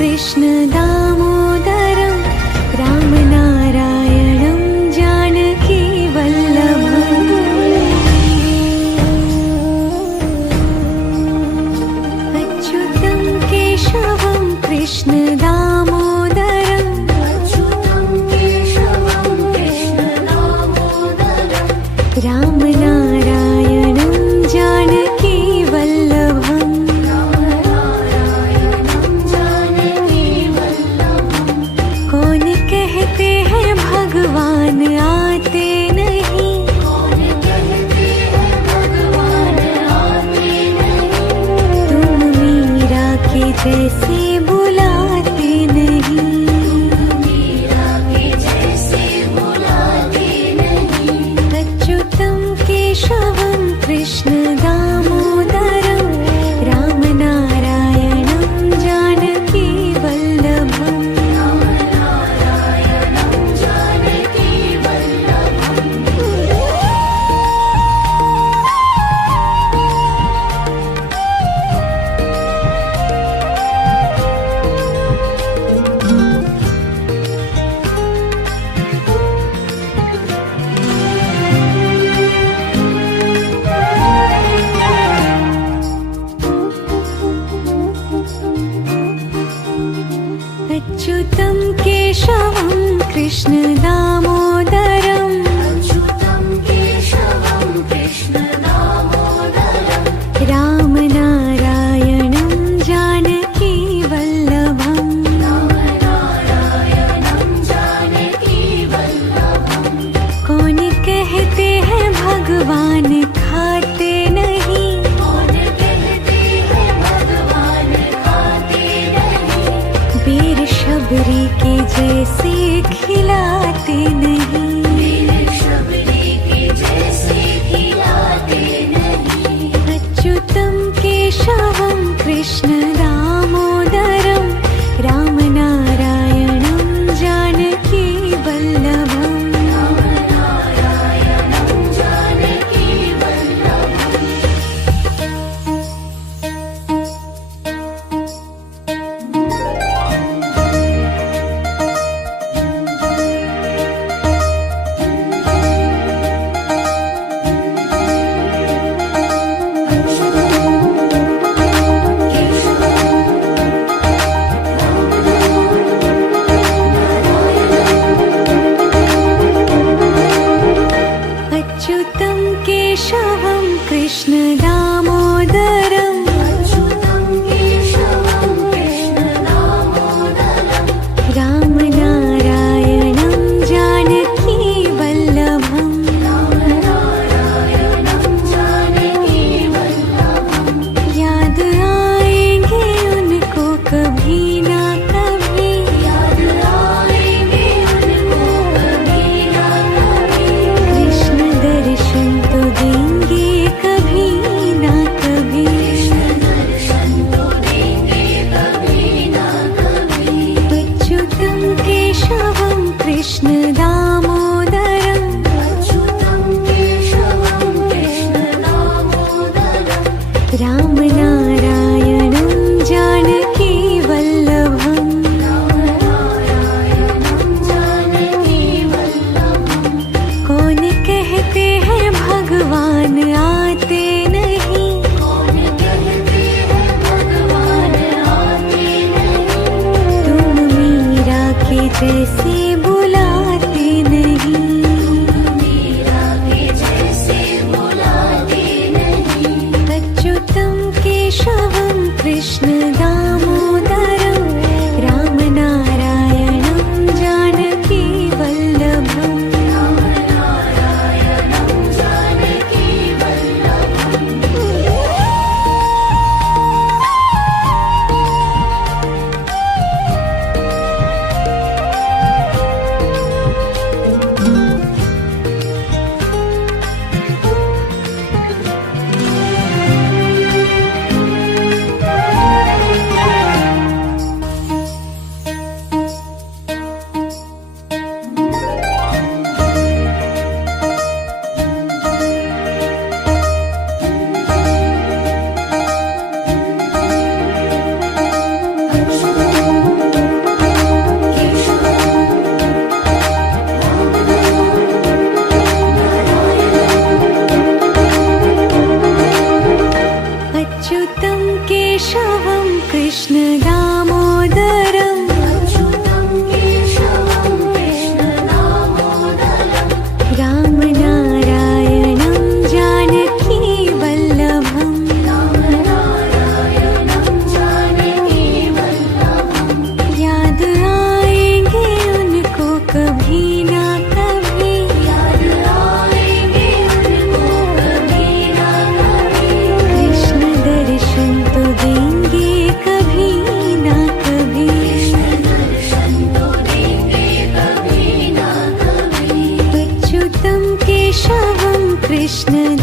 कृष्ण दामोदरं रामनारायणं जानकी वल्लभम् अच्युतं केशवं कृष्ण दामोदरं रामनारायणं जानकी वल्लभम् कौन कहते हैं भगवान आते नहीं, तुम मीरा के जैसे बुलाते नहीं। अच्युतं केशवं कृष्ण दामोदरं रामनारायणं जानकी वल्लभम् अच्युतं केशवं कृष्ण दामोदरं रामनारायणं जानकी वल्लभम् कौन कहते हैं भगवान खाते नहीं, वीर शबरी के जैसे खिलाते नहीं। अच्युतं केशवं कृष्ण दामोदरं रामनारायणं जानकी वल्लभम् अच्युतं केशवं कृष्ण दामोदरं रामनारायणं जानकी वल्लभम् याद आएंगे उनको कभी ना कभी, कृष्ण दर्शन तो देंगे कभी ना कभी। अच्युतं केशवं कृष्ण दामोदरं रामनारायणं जानकी वल्लभम् कौन कहते हैं भगवान आते नहीं, तुम मीरा के जैसे बुलाते नहीं। अच्युतं केशवं कृष्ण दामोदरं रामनारायणं जानकी वल्लभम्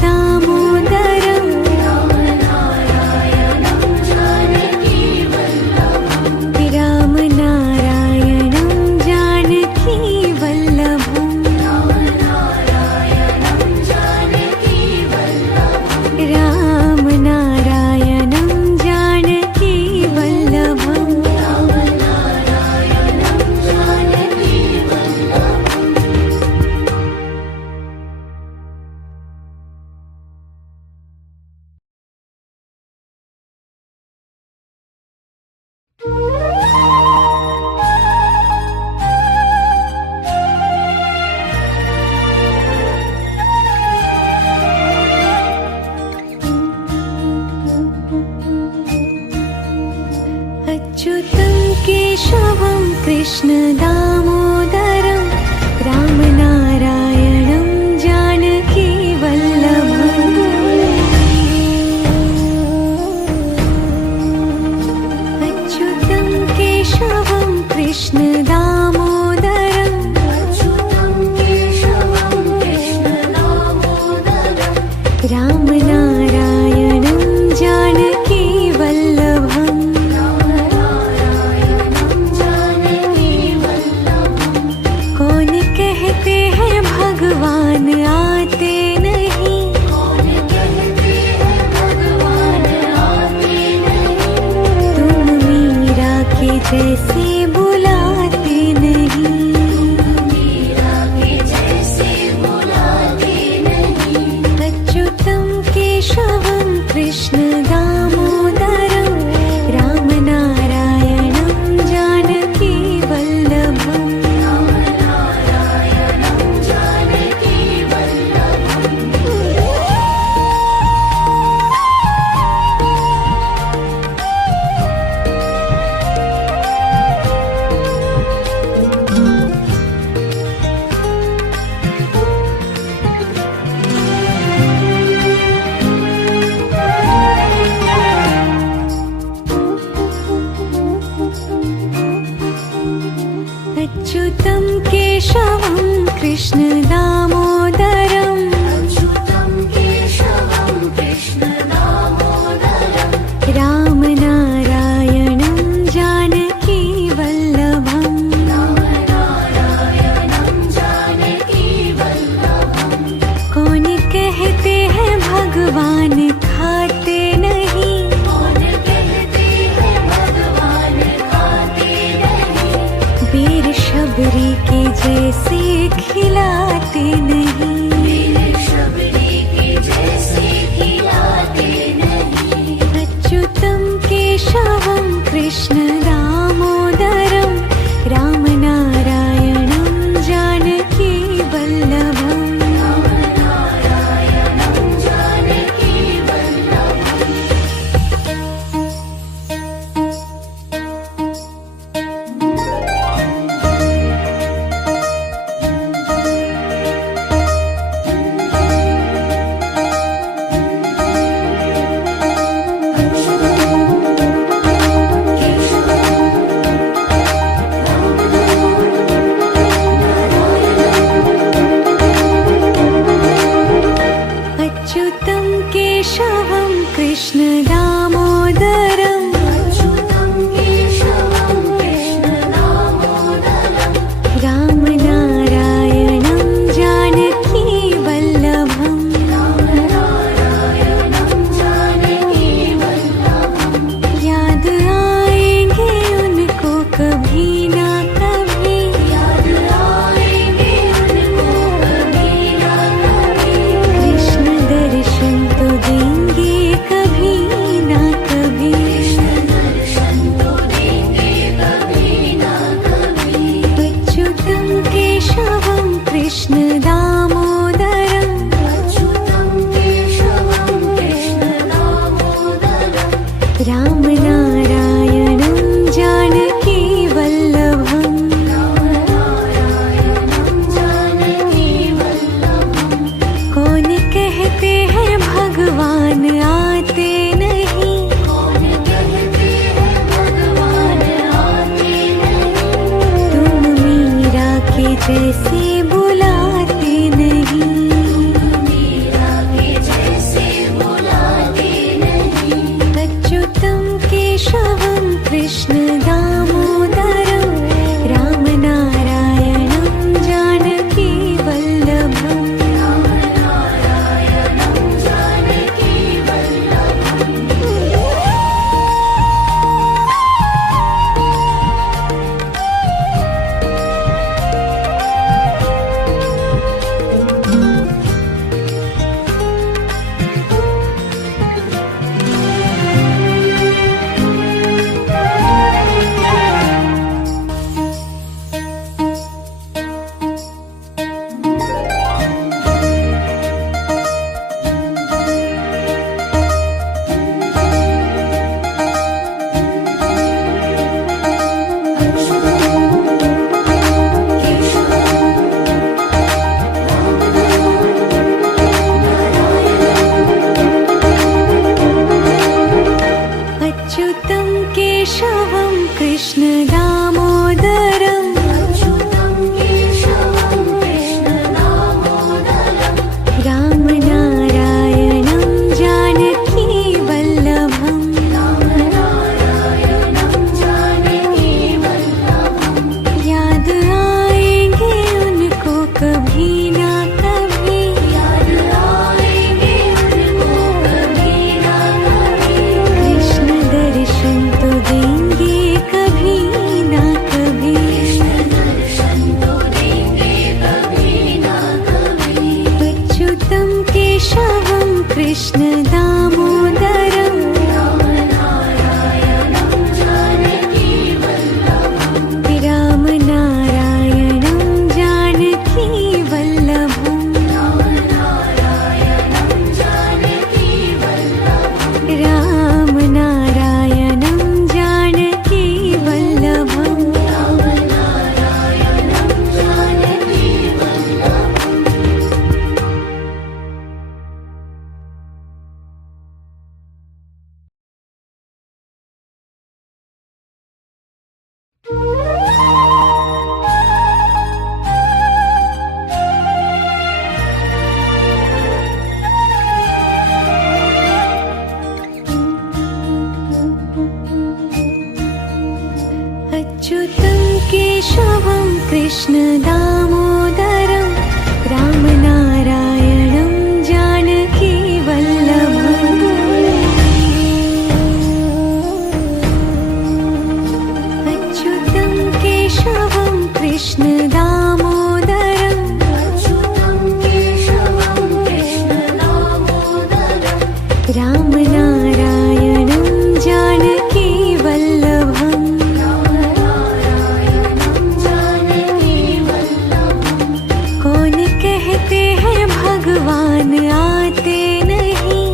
दामोदरं रामनारायणं जानकी वल्लभं रामनारायणं जानकी वल्लभं अच्युतं केशवं कृष्ण दामोदरं रामनारायणं जानकी वल्लभम् अच्युतं केशवं कृष्ण दामोदरं रामनारायणं जानकी वल्लभम् कौन कहते हैं भगवान आते नहीं तुम मीरा के जैसे बुलाते नहीं अच्युतं केशवं कृष्ण दामोदरं रामनारायणं जानकी वल्लभम् अच्युतं केशवं कृष्ण दामोदरं रामनारायणं जानकी वल्लभम् कौन कहते हैं भगवान खाते नहीं वीर शबरी के जैसे खिलाते नहीं अच्युतं केशवं कृष्ण दामोदरं रामनारायणं जानकी वल्लभम् अच्युतं केशवं कृष्ण दामोदरं रामनारायणं जानकी वल्लभम् याद आएंगे उनको कभी ना कभी कृष्ण दर्शन तो देंगे कभी ना कभी दामोदरम् रामनारायणं जानकी वल्लभम् रामनारायणं जानकी वल्लभम् अच्युतं केशवं कृष्ण दामोदरं रामनारायणं जानकी वल्लभम् अच्युतं केशवं कृष्ण दामोदरं रामनारायणं जानकी वल्लभम् कौन कहते हैं भगवान आते नहीं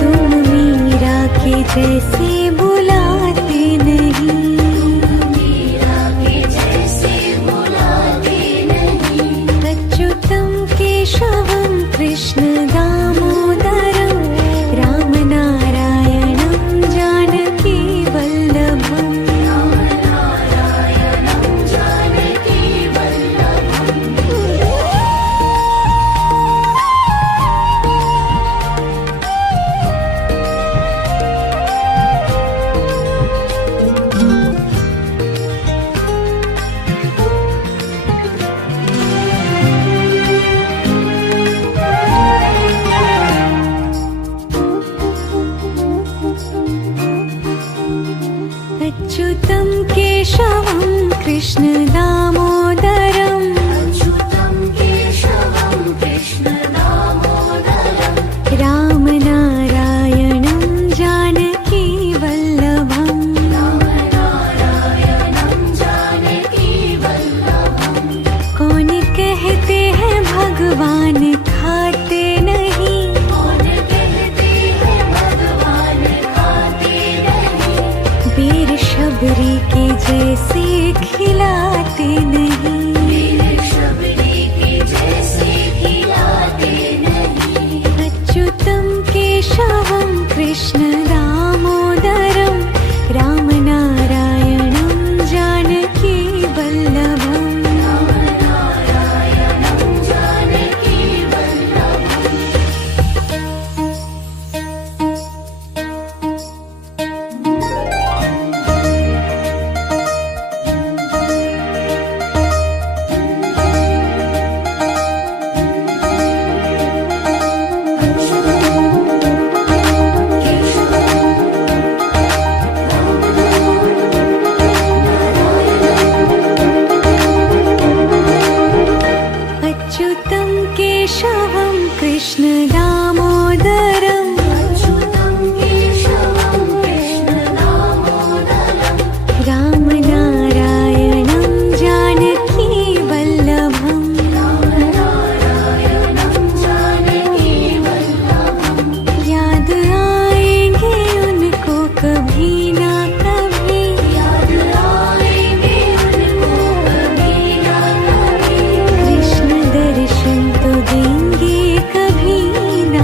तुम मीरा के जैसे बुलाते नहीं अच्युतं केशवं कृष्ण दामोदरं रामनारायणं जानकी वल्लभम् अच्युतं केशवं कृष्ण दामोदरं रामनारायणं जानकी वल्लभम् कौन कहते हैं भगवान खाते नहीं वीर शबरी के जैसे खिलाते नहीं अच्युतं केशवं कृष्ण दामोदरं रामनारायणं जानकी वल्लभम् अच्युतं केशवं कृष्ण दामोदरं रामनारायणं जानकी वल्लभम् याद आएंगे उनको कभी ना कभी कृष्ण दर्शन तो देंगे कभी न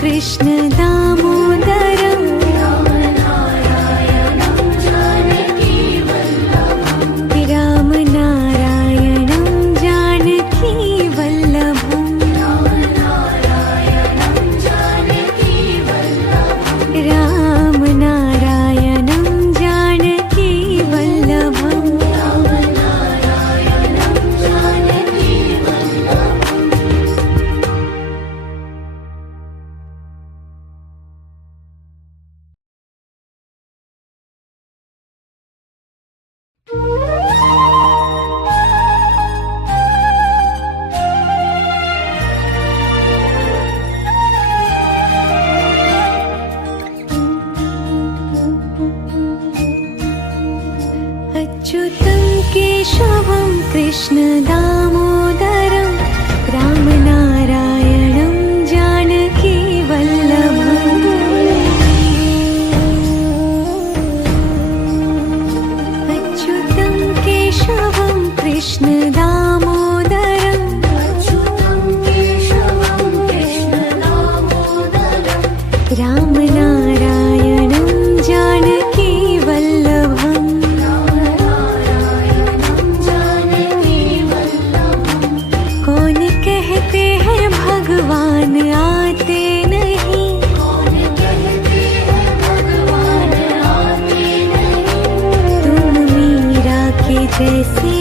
कृष्ण दामोदरम् राम नारायणं जानकी वल्लभम् राम नारायणं जानकी वल्लभम् अच्युतं केशवं कृष्ण दामोदरं रामनारायणं जानकी वल्लभम् अच्युतं केशवं कृष्ण दामोदरं रामनारायणं जानकी वल्लभम् कौन कहते हैं भगवान आते नहीं तुम मीरा के जैसे